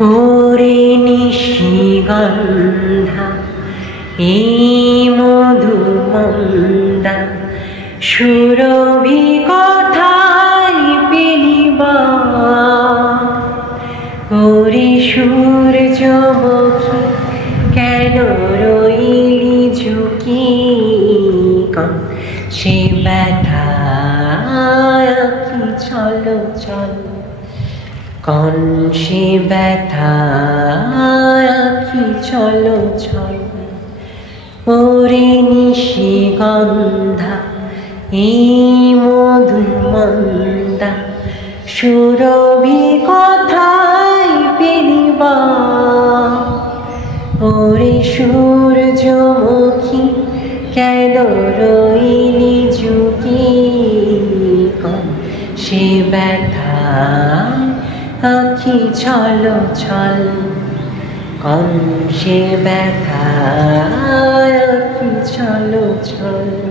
ওরে নিশিগন্ধা এই মধুমন্দা সুরভি কথাই পেলিবা। ওরে সূর্যমুখী কেন রইলি ঝুঁকি, সে ব্যথা কি চলো চলো, কন সে ব্যথা কি চলো চলো। ওরে নিশিগন্ধা এই মধুমন্দা সুরভি কথাই পেলিবা। ওরে সূর্যমুখী কেন রইলি ঝুঁকি, সে ব্যথা আখি চলো চলো, কম সে ব্যথা আখি চলো চলো।